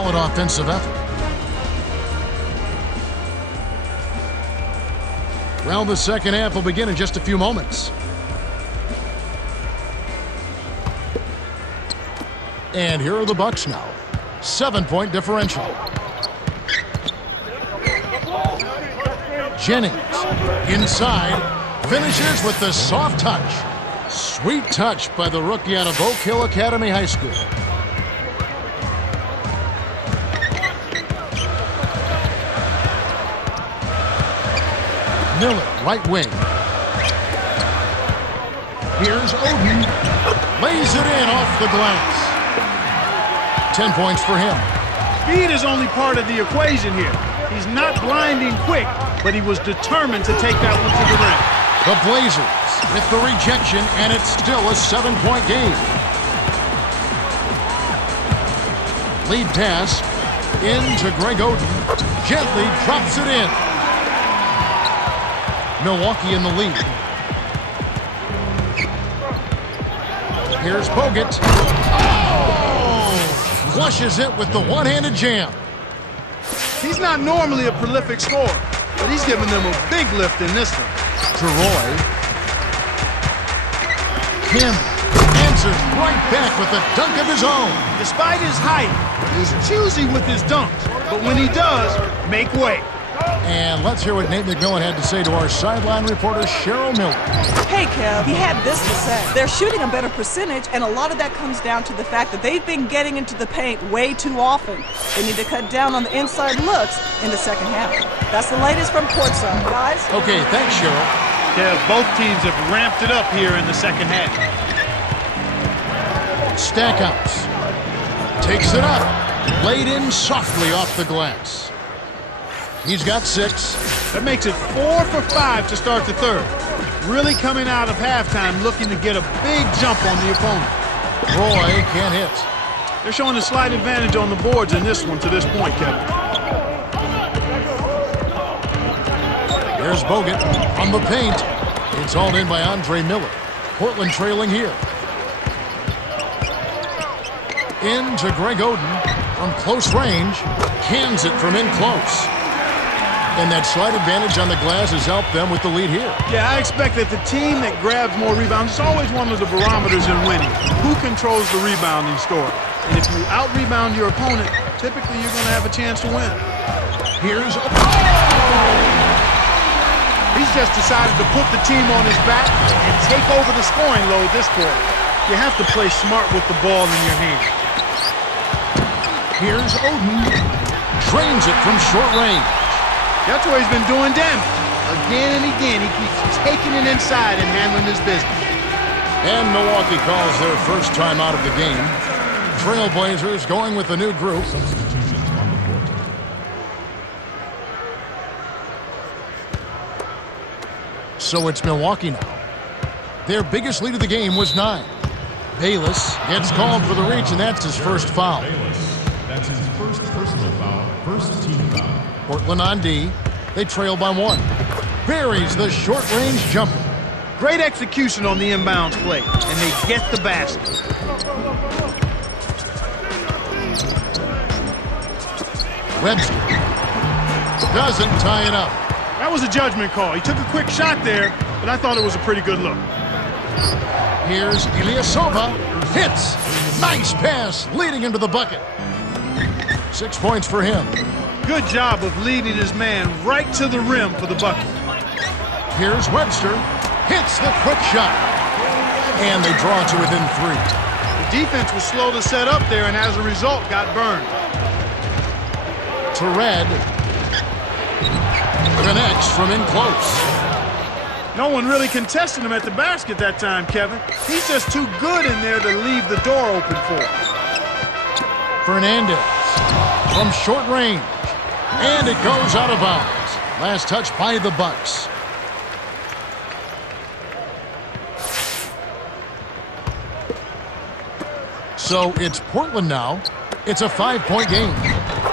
solid offensive effort. Well, the second half will begin in just a few moments. And here are the Bucks now. 7-point differential. Jennings inside, finishes with the soft touch. Sweet touch by the rookie out of Oak Hill Academy High School. Miller, right wing. Here's Oden. Lays it in off the glass. 10 points for him. Speed is only part of the equation here. He's not blinding quick, but he was determined to take that one to the rim. The Blazers with the rejection, and it's still a 7-point game. Lead pass into Greg Oden. Gently drops it in. Milwaukee in the lead. Here's Bogut. Oh! Flushes it with the one-handed jam. He's not normally a prolific scorer, but he's giving them a big lift in this one. Troy. Kim answers right back with a dunk of his own. Despite his height, he's choosy with his dunks, but when he does, make way. And let's hear what Nate McMillan had to say to our sideline reporter, Cheryl Miller. Hey, Kev, he had this to say. They're shooting a better percentage, and a lot of that comes down to the fact that they've been getting into the paint way too often. They need to cut down on the inside looks in the second half. That's the latest from courtside, guys. Okay, thanks, Cheryl. Yeah, both teams have ramped it up here in the second half. Stackhouse takes it up. Laid in softly off the glass. He's got 6. That makes it 4 for 5 to start the third. Really coming out of halftime looking to get a big jump on the opponent. Roy can't hit. They're showing a slight advantage on the boards in this one to this point, Kevin. Here's Bogut from the paint. It's hauled in by Andre Miller. Portland trailing here. Into Greg Oden from close range. Cans it from in close. And that slight advantage on the glass has helped them with the lead here. Yeah, I expect that the team that grabs more rebounds is always one of the barometers in winning. Who controls the rebounding score? And if you out-rebound your opponent, typically you're going to have a chance to win. Here's... He's just decided to put the team on his back and take over the scoring load this quarter. You have to play smart with the ball in your hand. Here's Oden. Drains it from short range. That's where he's been doing damage. Again and again, he keeps taking it inside and handling his business. And Milwaukee calls their first time out of the game. Trailblazers going with the new group. Substitutions on the court. So it's Milwaukee now. Their biggest lead of the game was 9. Bayless gets called for the reach, and that's his first foul. Bayless. That's his first personal foul, first team foul. Portland on D. They trail by 1. Buries the short-range jumper. Great execution on the inbounds play, and they get the basket. Webster doesn't tie it up. That was a judgment call. He took a quick shot there, but I thought it was a pretty good look. Here's Ilyasova. Hits. Nice pass leading into the bucket. 6 points for him. Good job of leading his man right to the rim for the bucket. Here's Webster. Hits the quick shot. And they draw to within 3. The defense was slow to set up there and as a result got burned. To Red. Connects from in close. No one really contested him at the basket that time, Kevin. He's just too good in there to leave the door open for him. Fernandez from short range. And it goes out of bounds. Last touch by the Bucks. So it's Portland now. It's a 5-point game.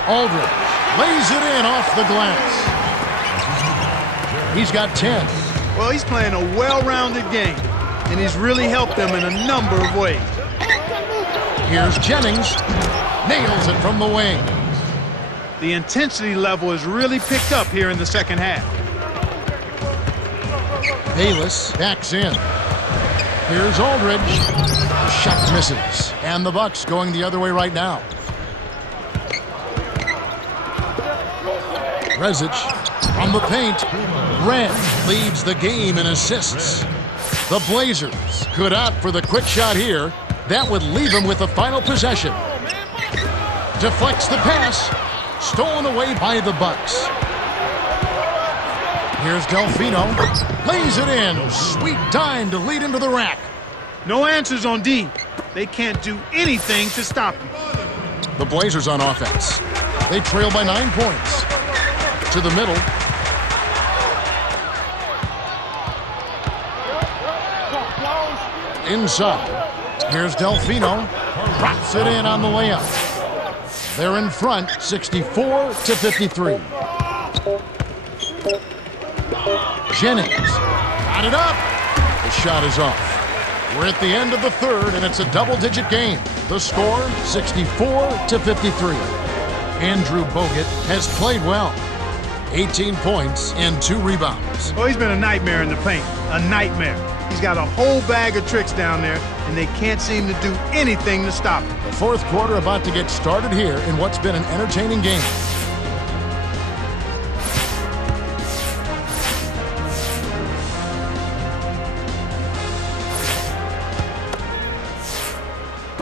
Aldridge lays it in off the glass. He's got 10. Well, he's playing a well-rounded game, and he's really helped them in a number of ways. Here's Jennings. Nails it from the wing. The intensity level has really picked up here in the second half. Bayless backs in. Here's Aldridge. The shot misses. And the Bucks going the other way right now. Rezic from the paint. Red leads the game in assists. The Blazers could opt for the quick shot here. That would leave them with the final possession. Deflects the pass. Stolen away by the Bucks. Here's Delfino. Lays it in. Sweet dime to lead into the rack. No answers on D. They can't do anything to stop him. The Blazers on offense. They trail by 9 points. To the middle. Inside. Here's Delfino. Drops it in on the layup. They're in front, 64-53. Jennings got it up. The shot is off. We're at the end of the third, and it's a double-digit game. The score, 64-53. Andrew Bogut has played well. 18 points and 2 rebounds. Oh, he's been a nightmare in the paint. A nightmare. He's got a whole bag of tricks down there, and they can't seem to do anything to stop him. The fourth quarter about to get started here in what's been an entertaining game.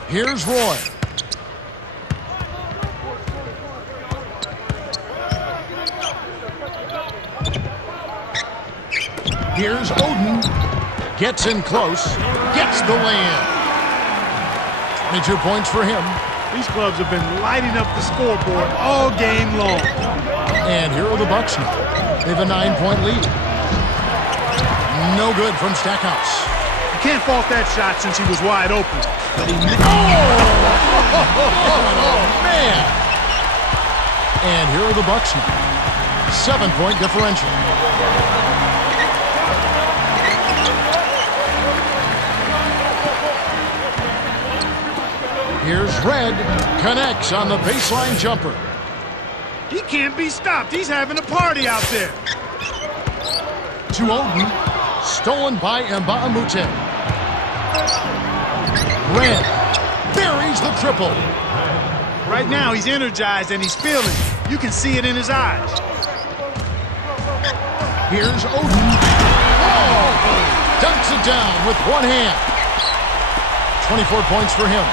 Here's Roy. Here's Oden. Gets in close. Gets the lay-in. 22 points for him. These clubs have been lighting up the scoreboard all game long. And here are the Bucks now. They have a 9-point lead. No good from Stackhouse. You can't fault that shot since he was wide open. But he Oh, man! And here are the Bucks now. 7-point differential. Here's Red. Connects on the baseline jumper. He can't be stopped. He's having a party out there. To Oden. Stolen by Mbamute. Red buries the triple. Right now, he's energized and he's feeling it. You can see it in his eyes. Here's Oden. Oh! Dunks it down with one hand. 24 points for him.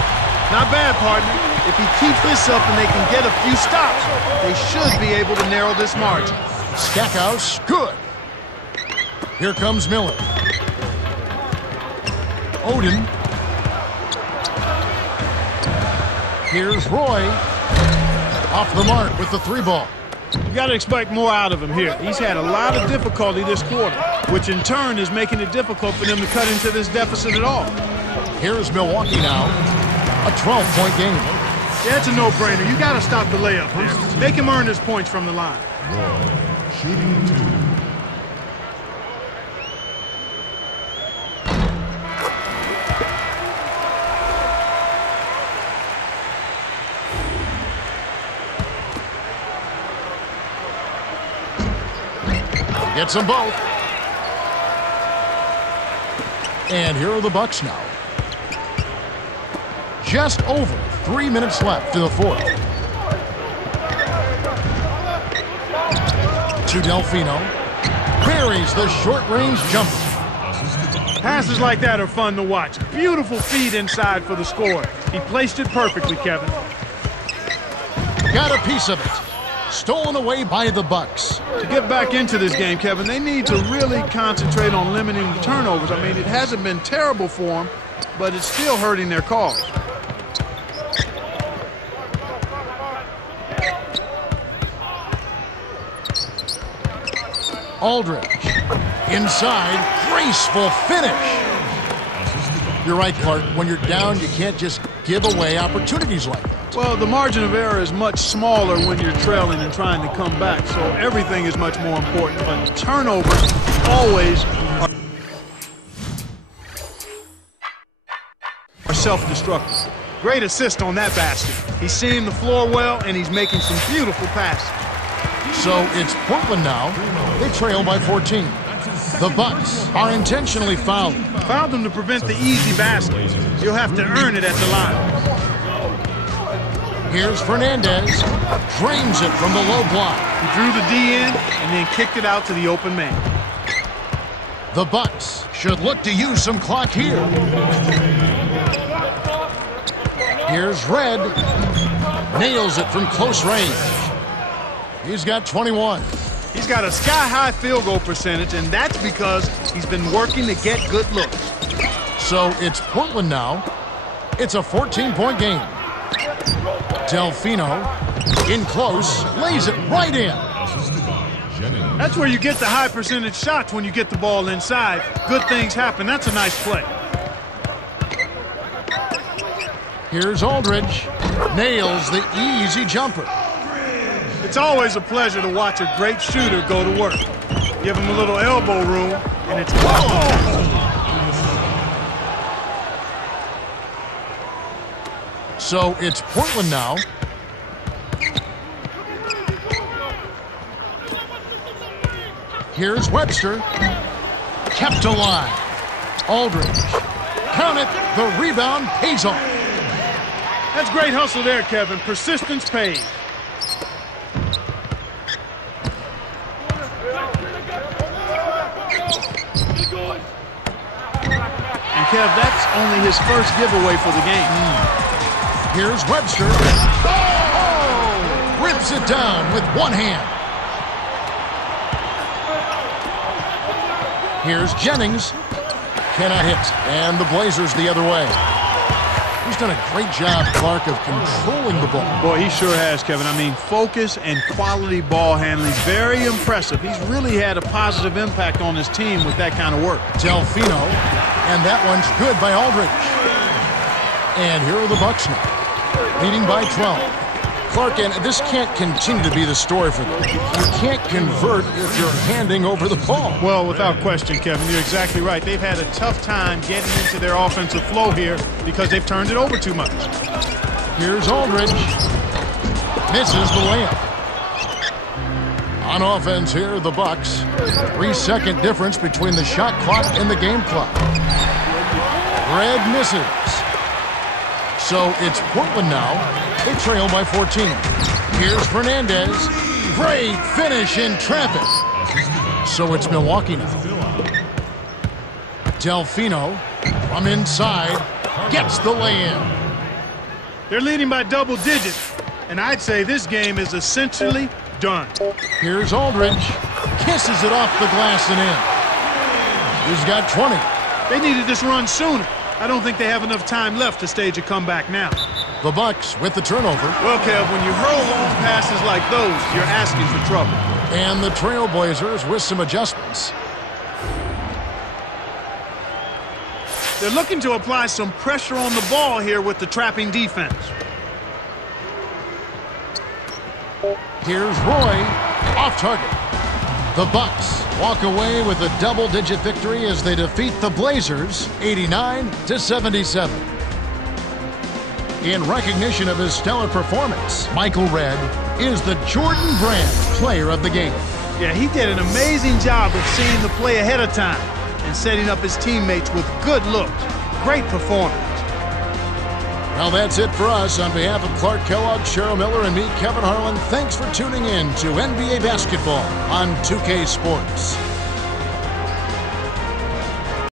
Not bad, partner. If he keeps this up and they can get a few stops, they should be able to narrow this margin. Stackhouse, good. Here comes Miller. Oden. Here's Roy. Off the mark with the 3 ball. You got to expect more out of him here. He's had a lot of difficulty this quarter, which in turn is making it difficult for them to cut into this deficit at all. Here's Milwaukee now. A 12-point game. Yeah, it's a no-brainer. You got to stop the layup there. Make him earn his points from the line. Shooting 2. Gets them both. And here are the Bucks now. Just over 3 minutes left to the fourth. To Delfino. Buries the short-range jumper. Passes like that are fun to watch. Beautiful feed inside for the score. He placed it perfectly, Kevin. Got a piece of it. Stolen away by the Bucks. To get back into this game, Kevin, they need to really concentrate on limiting the turnovers. I mean, it hasn't been terrible for them, but it's still hurting their cause. Aldridge. Inside. Graceful finish. You're right, Clark. When you're down, you can't just give away opportunities like that. Well, the margin of error is much smaller when you're trailing and trying to come back, so everything is much more important. But turnovers always are self-destructive. Great assist on that basket. He's seeing the floor well, and he's making some beautiful passes. So it's Portland now. They trail by 14. The Bucks are intentionally fouled. Fouled them to prevent the easy basket. You'll have to earn it at the line. Here's Fernandez. Drains it from the low block. He drew the D in and then kicked it out to the open man. The Bucks should look to use some clock here. Here's Red. Nails it from close range. He's got 21. He's got a sky-high field goal percentage, and that's because he's been working to get good looks. So it's Portland now. It's a 14-point game. Delfino in close, lays it right in. That's where you get the high percentage shots when you get the ball inside. Good things happen. That's a nice play. Here's Aldridge. Nails the easy jumper. It's always a pleasure to watch a great shooter go to work. Give him a little elbow room, and it's So it's Portland now. Here's Webster. Kept alive. Aldridge. Count it. The rebound pays off. That's great hustle there, Kevin. Persistence pays. And Kev, that's only his first giveaway for the game. Here's Webster. Oh! Rips it down with one hand. Here's Jennings. Cannot hit. And the Blazers the other way. He's done a great job, Clark, of controlling the ball. Boy, he sure has, Kevin. I mean, focus and quality ball handling. Very impressive. He's really had a positive impact on his team with that kind of work. Delfino. And that one's good by Aldridge. And here are the Bucks now, leading by 12. Clark, and this can't continue to be the story for them. You can't convert if you're handing over the ball. Well, without question, Kevin, you're exactly right. They've had a tough time getting into their offensive flow here because they've turned it over too much. Here's Aldridge. Misses the layup. On offense here, the Bucks. 3-second difference between the shot clock and the game clock. Red misses. So it's Portland now. They trail by 14. Here's Fernandez. Great finish in traffic. So it's Milwaukee now. Delfino from inside gets the lay-in. They're leading by double digits, and I'd say this game is essentially done. Here's Aldridge. Kisses it off the glass and in. He's got 20. They needed this run sooner. I don't think they have enough time left to stage a comeback now. The Bucks with the turnover. Well, Kev, when you hurl long passes like those, you're asking for trouble. And the Trailblazers with some adjustments. They're looking to apply some pressure on the ball here with the trapping defense. Here's Roy, off target. The Bucks walk away with a double-digit victory as they defeat the Blazers 89-77. In recognition of his stellar performance, Michael Redd is the Jordan Brand Player of the Game. Yeah, he did an amazing job of seeing the play ahead of time and setting up his teammates with good looks. Great performance. Well, that's it for us. On behalf of Clark Kellogg, Cheryl Miller, and me, Kevin Harlan, thanks for tuning in to NBA Basketball on 2K Sports.